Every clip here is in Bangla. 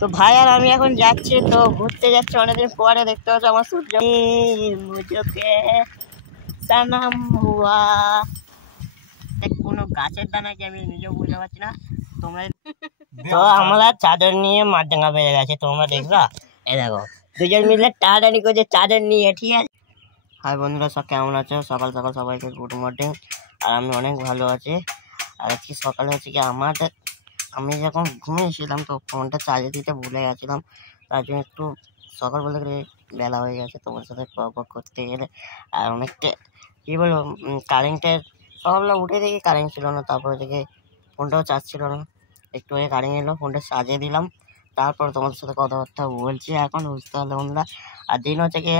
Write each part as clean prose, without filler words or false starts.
তো ভাই আর আমি এখন যাচ্ছি, তো ঘুরতে যাচ্ছি অনেকদিন পরে। দেখতে পাচ্ছ আমার সূর্য মুঝকে সানাম হুয়া, কোনো গাছের দানা কি আমি নিজেও বুঝতে পারছি না। তোমরা তো আমরা চাদর নিয়ে মারডাঙ্গা বেড়ে গেছে, তোমরা দেখবা। এ দেখো দুজন মিলে টানাটানি করছে চাদর নিয়ে, ঠিক আছে। হাই বন্ধুরা, সব কেমন আছো? সকাল সকাল সবাইকে গুড মর্নিং। আর আমি অনেক ভালো আছি। আর আজকে সকালে হচ্ছে কি আমি যখন ঘুমিয়েছিলাম তো ফোনটা চার্জে দিতে ভুলে গেছিলাম, তার জন্য একটু সকাল বলে গেলে বেলা হয়ে গেছে তোমার সাথে বক করতে গেলে। আর অনেকটা কী বলবো, কারেন্টের সকালবেলা উঠে দেখি কারেন্ট ছিল না, তারপরে দেখে ফোনটাও চার্জ ছিল না। একটু আগে কারেন্ট এলো, ফোনটা চার্জে দিলাম, তারপর তোমার সাথে কথাবার্তা বলছি এখন, বুঝতে পারলে বন্ধুরা। আর দিন হচ্ছে কি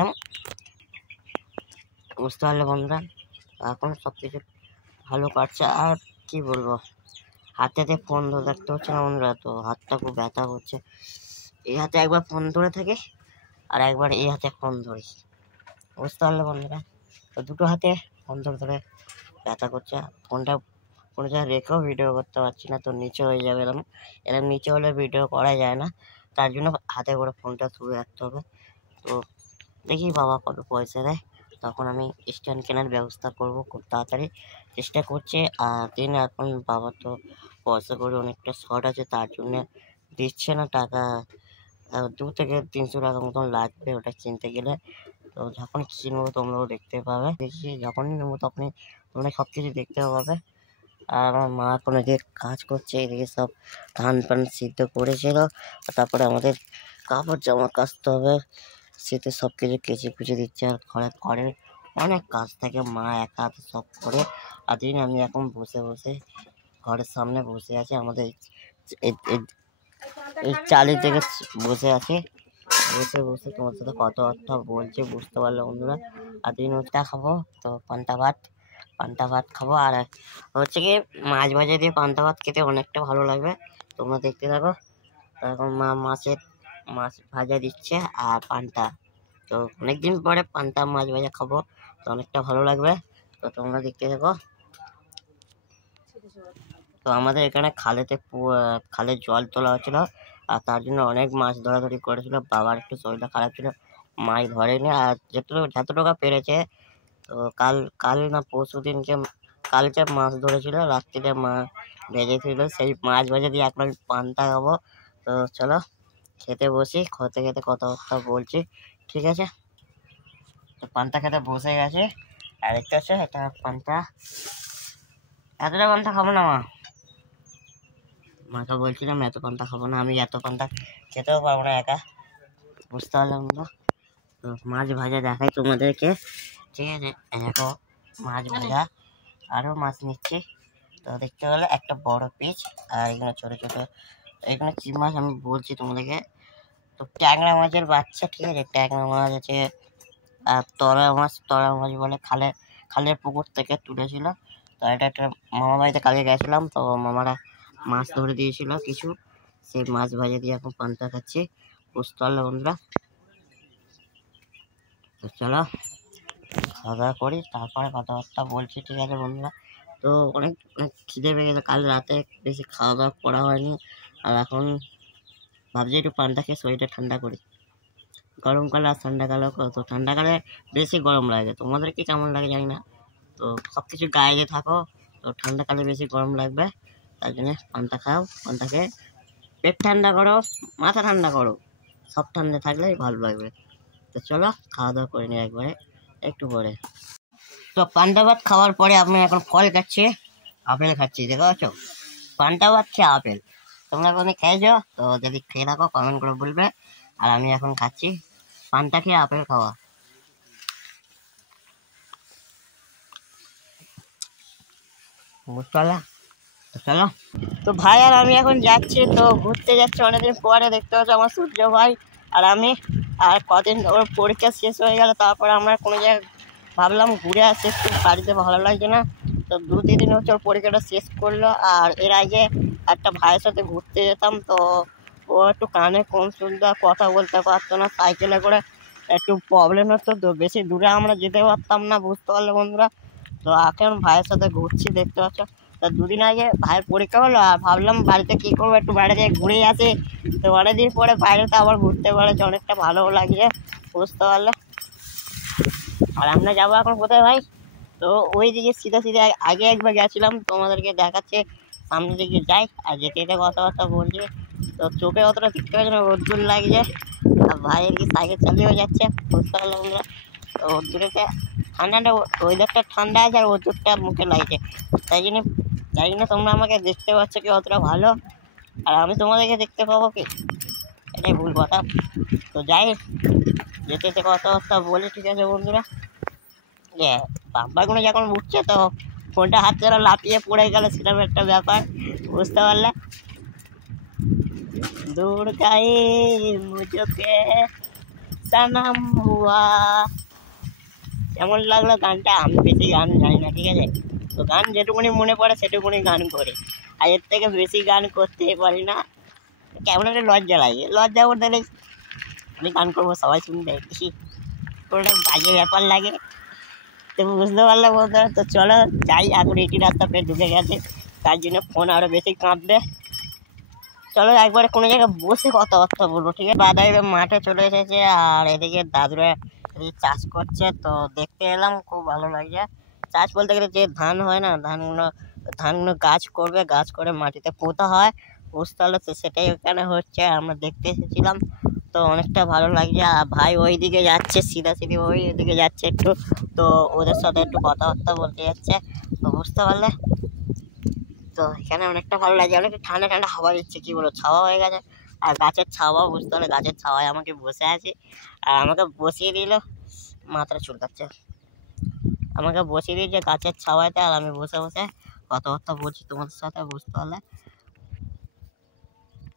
বুঝতে পারলে বন্ধুরা, এখন সব কিছু ভালো কাটছে। আর কি বলবো, হাতে ফোন ধরে রাখতে হচ্ছে না বন্ধুরা, তো হাতটা খুব ব্যথা করছে। এই হাতে একবার ফোন ধরে থাকে আর একবার এই হাতে ফোন ধরি, বুঝতে পারলে বন্ধুরা। তো দুটো হাতে ফোন ধরে ধরে ব্যথা করছে। ফোনটা কোনো জায়গায় রেখেও ভিডিও করতে পারছি না, তো নিচে হয়ে যাবে। এরকম নিচে হলে ভিডিও করা যায় না, তার জন্য হাতে করে ফোনটা তুলে রাখতে হবে। তো দেখি বাবা কত পয়সা দেয়, তখন আমি স্ট্যান্ড কেনার ব্যবস্থা করব খুব তাড়াতাড়ি, চেষ্টা করছি। আর দিন এখন বাবা তো পয়সা করে অনেকটা শর্ট আছে, তার জন্য দিচ্ছে না টাকা। 2 থেকে 300 টাকা মতন লাগবে ওটা কিনতে গেলে। তো যখন কিনবো তোমরাও দেখতে পাবে, দেখি যখনই নেবো তখনই তোমরা সব কিছু দেখতে পাবে। আর আমার মা এখন এদিকে কাজ করছে, এদিকে সব ধান পান সিদ্ধ করেছিল, তারপরে আমাদের কাপড় জামা কাচতে হবে, শীতে সব কিছু কেচে কুচে দিচ্ছে। আর ঘরের অনেক কাজ থাকে, মা একা হাতে সব করে। আর দিন আমি এখন বসে বসে ঘরের সামনে বসে আছি, আমাদের এই চালের দিকে বসে আছি, বসে বসে তোমার সাথে কথাবার্তা বলছে, বুঝতে পারলো বন্ধুরা। আর দিন ওটা খাবো, তো পান্তা ভাত খাবো। আর হচ্ছে কি মাছ ভাজা দিয়ে পান্তা ভাত খেতে অনেকটা ভালো লাগবে, তোমরা দেখতে থাকো। এখন মা মাছ ভাজা দিচ্ছে আর পান্তা, তো অনেকদিন পরে পান্তা মাছ ভাজা খাবো, তো অনেকটা ভালো লাগবে, তো তোমরা দেখতে থাকো। তো আমাদের এখানে খালে জল তোলা হচ্ছিল, আর তার জন্য অনেক মাছ ধরাধরি করেছিল। বাবার একটু শরীরটা খারাপ ছিল, মাছ ধরেনি। আর যতটুকু পেরেছে, তো কাল না পরশু দিনকে কালকে মাছ ধরেছিল, রাত্রিতে মা ভেজেছিল, সেই মাছ ভাজা দিয়ে এখন পান্তা খাবো। তো চলো খেতে বসি, খেতে খেতে কথাবার্তা বলছি, ঠিক আছে। তো পান্তা খেতে বসে গেছে, আর দেখতে হচ্ছে এটা পান্তা। এতটা পান্তা খাবো না মাকে বলছিলাম এত পান্তা খাবো না, আমি এত পান্তা খেতেও পারবো না একা, বুঝতে পারলাম না। তো মাছ ভাজা দেখাই তোমাদেরকে, ঠিক আছে। দেখো মাছ ভাজা, আরও মাছ নিচ্ছি। তো দেখতে গেলে একটা বড় পিস, আর এখানে ছোট ছোট এখানে কি মাছ আমি বলছি তোমাদেরকে। তো ট্যাংরা মাছের বাচ্চা, ঠিক আছে। ট্যাংরা মাছ আছে, আর তরা মাছ বলে খালের পুকুর থেকে তুলেছিল। তো এটা একটা মামা বাড়িতে কালকে গেছিলাম, তো মামারা মাছ ধরে দিয়েছিল কিছু, সেই মাছ ভাজা দিয়ে এখন পান্তা খাচ্ছি, বুঝতে পারলো বন্ধুরা। তো চলো খাওয়া দাওয়া করি, তারপরে কথাবার্তা বলছি, ঠিক আছে বন্ধুরা। তো অনেক খিদে পেয়ে গেছে, কাল রাতে বেশি খাওয়া দাওয়া করা হয়নি, আর এখন ভাবছি একটু পান্তা খেয়ে শরীরটা ঠান্ডা করি। গরমকালে আর ঠান্ডাকালেও তো ঠান্ডাকালে বেশি গরম লাগে, তোমাদের কি কেমন লাগে জানি না। তো সব কিছু গায়ে যে থাকো, তো ঠান্ডাকালে বেশি গরম লাগবে, তার জন্য পান্তা খাও, পান্তা খেয়ে পেট ঠান্ডা করো, মাথা ঠান্ডা করো, সব ঠান্ডা থাকলেই ভালো লাগবে। তো চলো খাওয়া দাওয়া করে নিই একবারে একটু পরে। তো পান্তা ভাত খাওয়ার পরে আমি এখন ফল খাচ্ছি, আপেল খাচ্ছি, দেখো পাচ্ছ, পান্তা ভাত খেয়ে আপেল। তোমরা কোনো খেয়েছো? তো যদি খেয়ে থাকো কমেন্ট করে বলবে। আর আমি এখন খাচ্ছি পান্তা খেয়ে আপেল খাওয়া, বুঝতে পারলা। তো চলো, তো ভাই আর আমি এখন যাচ্ছি, তো ঘুরতে যাচ্ছি অনেকদিন পরে। দেখতে পাচ্ছি আমার সূর্য ভাই আর আমি। আর কদিন ওর পরীক্ষা শেষ হয়ে গেল, তারপরে আমরা কোনো জায়গায় ভাবলাম ঘুরে আসছি, একটু বাড়িতে ভালো লাগছে না। তো 2-3 দিন হচ্ছে ওর পরীক্ষাটা শেষ করলো। আর এর আগে একটা ভাইয়ের সাথে ঘুরতে যেতাম, তো ও একটু কানে কম শুনতো, কথা বলতে পারতো না, সাইকেলে করে একটু প্রবলেম হতো, তো বেশি দূরে আমরা যেতে পারতাম না, বুঝতে পারলে বন্ধুরা। তো এখন ভাইয়ের সাথে ঘুরছি, দেখতে পাচ্ছ তা দুদিন আগে ভাইয়ের পরীক্ষা হলো, আর ভাবলাম বাড়িতে কী করবো, একটু বাইরে থেকে ঘুরেই আসি। তো অনেকদিন পরে বাইরে তো আবার ঘুরতে পারছে, অনেকটা ভালোও লাগছে, বুঝতে পারলে। আর আমরা যাবো এখন কোথায় ভাই? তো ওই দিকে সিধা সিধা আগে একবার গেছিলাম, তোমাদেরকে দেখাচ্ছে, সামনে দিকে যাই। আর যেতে যেতে কথাবার্তা বলছি, তো চোখে অতটা দেখতে পাচ্ছি না, রোদ্দুর লাগছে। আর ভাই আর কি সাইকেল চালিয়েও যাচ্ছে, বুঝতে পারলাম আমরা। তো রোদ্দুরেতে ঠান্ডা ঠান্ডা ওয়েদারটা ঠান্ডা আছে, আর রোদ্দুরটা মুখে লাগছে। তাই জন্য তোমরা আমাকে দেখতে পাচ্ছ কি অতটা ভালো, আর আমি তোমাদেরকে দেখতে পাবো কি, এটাই ভুল কথা। তো যাই, যেতে যেতে কথাবার্তা বলি, ঠিক আছে বন্ধুরা। বাম্পারগুলো যখন উঠছে তো ফোনটা হাত ধরে লাফিয়ে পড়ে গেল, সেরকম একটা ব্যাপার, বুঝতে পারলে। দূর গায়ে মুঝকে সনম হুয়া, কেমন লাগলো গানটা? আমি বেশি গান জানি না, ঠিক আছে। তো গান যেটুকুনি মনে পড়ে সেটুকুনি গান করি, আর এর থেকে বেশি গান করতে পারি না। কেমন একটা লজ্জা লাগে, লজ্জা করতে আমি গান করবো সবাই শুনবে, ওটা বাজে ব্যাপার লাগে। তো বুঝতে পারলে বন্ধুরা, তো চলো যাই, এখন এটি রাস্তা পেয়ে ঢুকে গেছে, তার জন্য ফোন আরো বেশি কাঁপবে। চলো একবারে কোনো জায়গায় বসে কথাবার্তা বলবো, ঠিক আছে। দাদা এবার মাঠে চলে এসেছে, আর এদিকে দাদুরা চাষ করছে, তো দেখতে এলাম, খুব ভালো লাগছে। চাষ বলতে গেলে যে ধান হয় না, ধানগুলো গাছ করবে, গাছ করে মাটিতে পোঁতা হয়, বুঝতে পারলো। তো সেটাই ওখানে হচ্ছে, আমরা দেখতে এসেছিলাম। তো অনেকটা ভালো লাগছে। আর ভাই ওই দিকে যাচ্ছে, সিধা সিধি ওই দিকে যাচ্ছে একটু, তো ওদের সাথে একটু কথাবার্তা বলতে যাচ্ছে, তো বুঝতে পারলে। তো এখানে অনেকটা ভালো লাগে, অনেকটা ঠান্ডা ঠান্ডা হাওয়া দিচ্ছে, কি বলো, ছাওয়া হয়ে গেছে। আর গাছের ছাওয়া, বুঝতে পারলে, গাছের ছাওয়ায় আমাকে বসে আছি। আর আমাকে বসিয়ে দিল, মাথাটা চুলকাচ্ছে, আমাকে বসিয়ে দিয়েছে গাছের ছাওয়াতে, আর আমি বসে বসে কথাবার্তা বলছি তোমাদের সাথে, বুঝতে পারলে।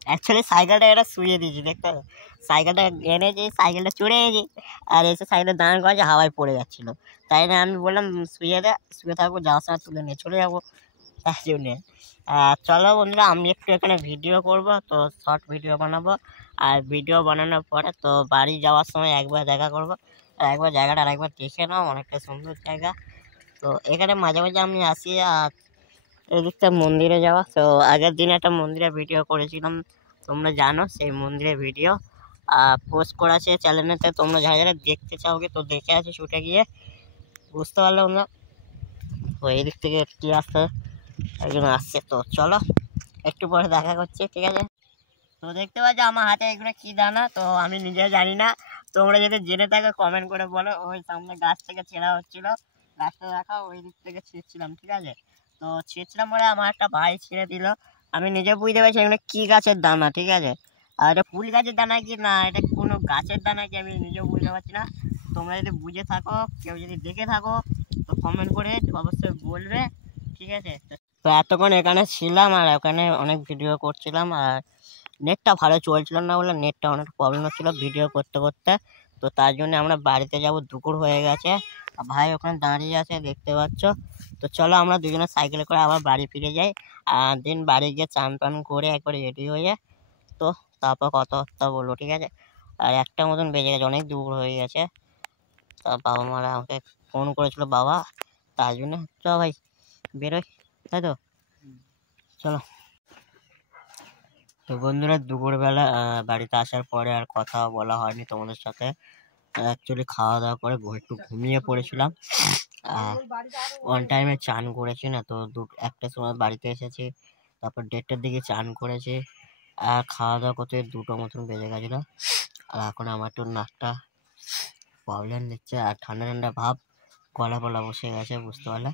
অ্যাকচুয়ালি সাইকেলটা এটা শুয়ে দিয়েছি, দেখতে হবে, সাইকেলটা এনেছি, সাইকেলটা চড়ে গেছি, আর এসে সাইকেলটা দাঁড় করেছে, হাওয়ায় পড়ে যাচ্ছিলো। তাই না আমি বললাম শুয়ে থাকবো, যাওয়ার সময় তুলে নিয়ে চলে যাবো, তার জন্যে। চলো বন্ধুরা, আমি একটু এখানে ভিডিও করব, তো শর্ট ভিডিও বানাবো। আর ভিডিও বানানোর পরে তো বাড়ি যাওয়ার সময় একবার দেখা করব, আর একবার জায়গাটা আরেকবার দেখে নাও, অনেকটা সুন্দর জায়গা। তো এখানে মাঝে মাঝে আমি আসি। আর এদিকটা মন্দিরে যাওয়া, তো আগের দিন একটা মন্দিরে ভিডিও করেছিলাম, তোমরা জানো, সেই মন্দিরের ভিডিও পোস্ট করা আছে চ্যানেলেতে, তোমরা যারা যারা দেখতে চাও তো দেখে আছে শুটে গিয়ে, বুঝতে পারলে তোমরা। তো এই দিক থেকে কি আসছে, একজন আসছে, তো চলো একটু পরে দেখা করছে, ঠিক আছে। তো দেখতে পাচ্ছ আমার হাতে এগুলো কি দানা, তো আমি নিজে জানি না, তোমরা যদি জেনে থাকো কমেন্ট করে বলো। ওই সামনে গাছ থেকে ছেঁড়া হচ্ছিল, গাছটা দেখা, ওই দিক থেকে ছিঁড়ছিলাম, ঠিক আছে। তো ছিঁড়ছিলাম বলে আমার একটা ভাই ছিঁড়ে দিল, আমি নিজে বুঝতে পারছি এগুলো কি গাছের দানা, ঠিক আছে। আর এটা ফুল গাছের দানা কি না, এটা কোনো গাছের দানা কি, আমি নিজেও বুঝতে পারছি না। তোমরা যদি বুঝে থাকো, কেউ যদি দেখে থাকো, তো কমেন্ট করে অবশ্যই বলবে, ঠিক আছে। তো এতক্ষণ এখানে ছিলাম, আর ওখানে অনেক ভিডিও করছিলাম, আর নেটটা ভালো চলছিল না বলে, নেটটা অনেক প্রবলেম হচ্ছিল ভিডিও করতে করতে। তো তার জন্য আমরা বাড়িতে যাব, দুপুর হয়ে গেছে, আর ভাই ওখানে দাঁড়িয়ে আছে, দেখতে পাচ্ছ। তো চলো আমরা দুজনে সাইকেলে করে আবার বাড়ি ফিরে যাই, আর দিন বাড়ি গিয়ে চান টান করে একবার রেডি হয়ে, তো তারপর কথাবার্তা বলবো, ঠিক আছে। আর একটা মতন বেজে গেছে, অনেক দূর হয়ে গেছে। তা বাবা মারা আমাকে ফোন করেছিল, বাবা, তার জন্য চলো ভাই বেরোই, তাই তো, চলো। তো বন্ধুরা, দুপুরবেলা বাড়িতে আসার পরে আর কথা বলা হয়নি তোমাদের সাথে। অ্যাকচুয়ালি খাওয়া দাওয়া করে একটু ঘুমিয়ে পড়েছিলাম, অন টাইমে চান করেছি না, তো একটার সময় বাড়িতে এসেছি, তারপর 1:30টার দিকে চান করেছি, আর খাওয়া দাওয়া করতে 2টো মতন বেজে গেছিলো। আর এখন আমার একটু নাকটা প্রবলেম দিচ্ছে, আর ঠান্ডা ঠান্ডা ভাব, গলা ফলা বসে গেছে, বুঝতে পারলে।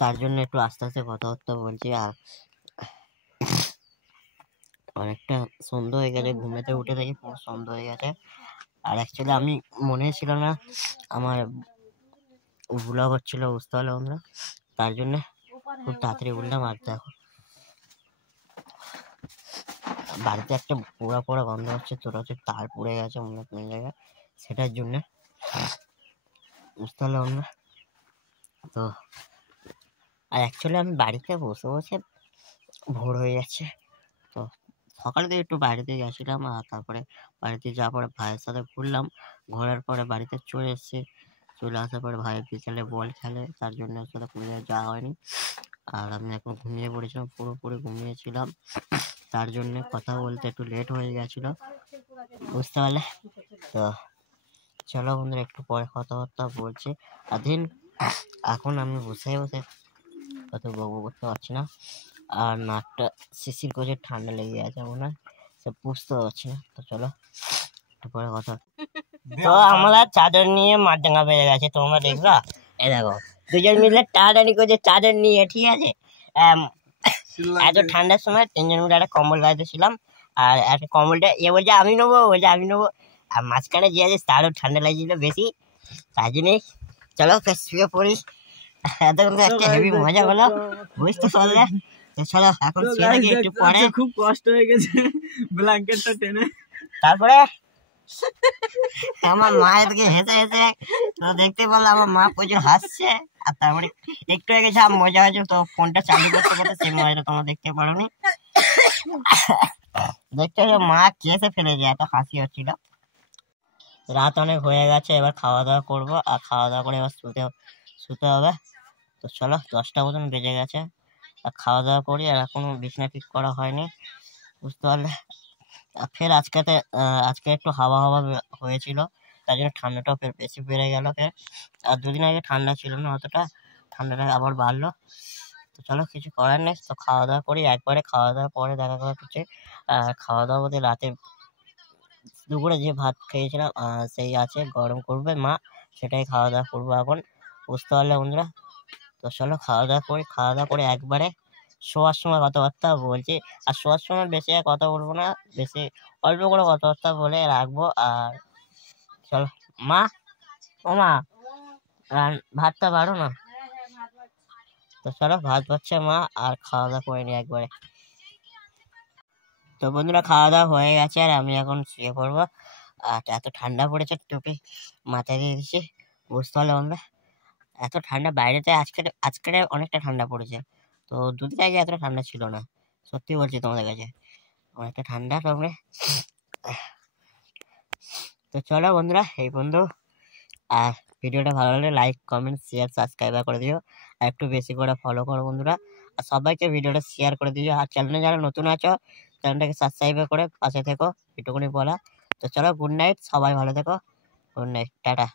তার জন্য একটু আস্তে আস্তে কথাবার্তা বলছি। আর অনেকটা সন্ধ্যা হয়ে গেছে, ঘুমেতে উঠে দেখি পুরো সন্ধ্যা হয়ে গেছে। আর অ্যাকচুয়ালি আমি মনে ছিল না, আমার ভুলা হচ্ছিল, বুঝতে পারলে আমরা, তার জন্য খুব তাড়াতাড়ি উঠলাম। আর দেখো বাড়িতে একটা পোড়া পোড়া গন্ধ হচ্ছে, তোরা হচ্ছে তার পুড়ে গেছে অন্য কোনো জায়গায়, সেটার জন্য, বুঝতে পারলে আমরা। তো আর অ্যাকচুয়ালি আমি বাড়িতে বসে বসে ভোর হয়ে যাচ্ছে। তো সকালে থেকে একটু বাড়িতে গেছিলাম, আর তারপরে বাড়িতে যাওয়ার পরে ভাইয়ের সাথে ঘুরলাম, ঘোরার পরে বাড়িতে চলে এসেছি। চলে আসার পরে ভাই বিকেলে বল খেলে, তার জন্য ওর সাথে কোনো জায়গায় যাওয়া হয়নি। আর আমি এখন ঘুমিয়ে পড়েছিলাম, পুরোপুরি ঘুমিয়েছিলাম, তার জন্য কথা বলতে একটু লেট হয়ে গেছিল, বুঝতে পারলে? তো চলো বন্ধুরা একটু পরে কথাবার্তা বলছি। দিন এখন আমি বসে বসে কত বকবক করতে পারছি না, আর নাকটা শিশির করছে, ঠান্ডা লেগে গেছে মনে হয়, সে বুঝতে পারছি না। তো চলো একটু পরে কথা। তো আমরা চাদর নিয়ে মাঠডাঙ্গা বেড়ে গেছে, তোমরা দেখবা। এ দেখো দুজন মিলে টানাটানি করছে চাদর নিয়ে, ঠিক আছে? এত ঠান্ডার সময় তিনজন মিলে একটা কম্বল গাইতে ছিলাম, আর একটা কম্বলটা এ বলছে আমি নেবো, বলছে আমি নেবো, আর মাঝখানে যে আছে তারও ঠান্ডা লাগছিল বেশি, তাই জন্যই চলো ফের শুয়ে পড়ি। এতক্ষণ একটা হেভি মজা হলো, বুঝতে পারলে? তো চলো এখন শুয়ে থাকি, একটু পরে খুব কষ্ট হয়ে গেছে ব্ল্যাঙ্কেটটা টেনে। তারপরে আমার মায়ের দিকে হেসে হেসে তো দেখতে পারলাম আমার মা প্রচুর হাসছে, আর তারপরে একটু আগে যা মজা হয়েছে, তো ফোনটা চালু করতে করতে সেই মজাটা তোমরা দেখতে পারোনি। দেখতে মা কেসে ফেলেছে, এত হাসি হচ্ছিল। রাত অনেক হয়ে গেছে, এবার খাওয়া দাওয়া করবো, আর খাওয়া দাওয়া করে এবার শুতে হবে। তো চলো 10টা মতন বেজে গেছে, আর খাওয়া দাওয়া করি, আর এখনো বিছানা ঠিক করা হয়নি, বুঝতে পারলে? আর ফের আজকে একটু হাওয়া হাওয়া হয়েছিল, তার জন্য ঠান্ডাটাও ফের বেশি বেড়ে গেল ফের। আর দুদিন আগে ঠান্ডা ছিল না অতটা, ঠান্ডাটা আবার বাড়লো। তো চলো কিছু করার নেই, তো খাওয়া দাওয়া করি একবারে, খাওয়া দাওয়ার পরে দেখা করা হচ্ছে। খাওয়া দাওয়া বলতে রাতে দুপুরে যে ভাত খেয়েছিলাম সেই আছে, গরম করবে মা, সেটাই খাওয়া দাওয়া করবো এখন, বুঝতে পারলে বন্ধুরা? তো চলো খাওয়া দাওয়া করি, খাওয়া দাওয়া করে একবারে শোয়ার সময় কথাবার্তা বলছি, আর শোয়ার সময় বেশি আর কথা বলবো না, বেশি অল্প করে কথাবার্তা বলে রাখবো। আর চলো মা, ও মা, ভাতটা বাড়ো না। তো চলো ভাত বাড়ছে মা, আর খাওয়া দাওয়া করে নি একবারে। তো বন্ধুরা খাওয়া দাওয়া হয়ে গেছে, আর আমি এখন শুয়ে পড়বো। আর এত ঠান্ডা পড়েছে, টুপি মাথায় দিয়ে দিচ্ছি, বুঝতে পারলে বন্ধুরা? এত ঠান্ডা বাইরেতে, আজকে অনেকটা ঠান্ডা পড়েছে, তো দুদিন আগে এত ঠান্ডা ছিল না, সত্যি বলছি তোমাদের কাছে, অনেকটা ঠান্ডা তোমরা। তো চলো বন্ধুরা এই বন্ধু, আর ভিডিওটা ভালো লাগলে লাইক কমেন্ট শেয়ার সাবস্ক্রাইব করে দিও, আর একটু বেশি করে ফলো করো বন্ধুরা, আর সবাইকে ভিডিওটা শেয়ার করে দিও, আর চ্যানেলে যারা নতুন আছো চ্যানেলটাকে সাবস্ক্রাইব করে পাশে থেকো, এটুকুনি বলা। তো চলো গুড নাইট, সবাই ভালো থেকো, গুড নাইট, টাটা।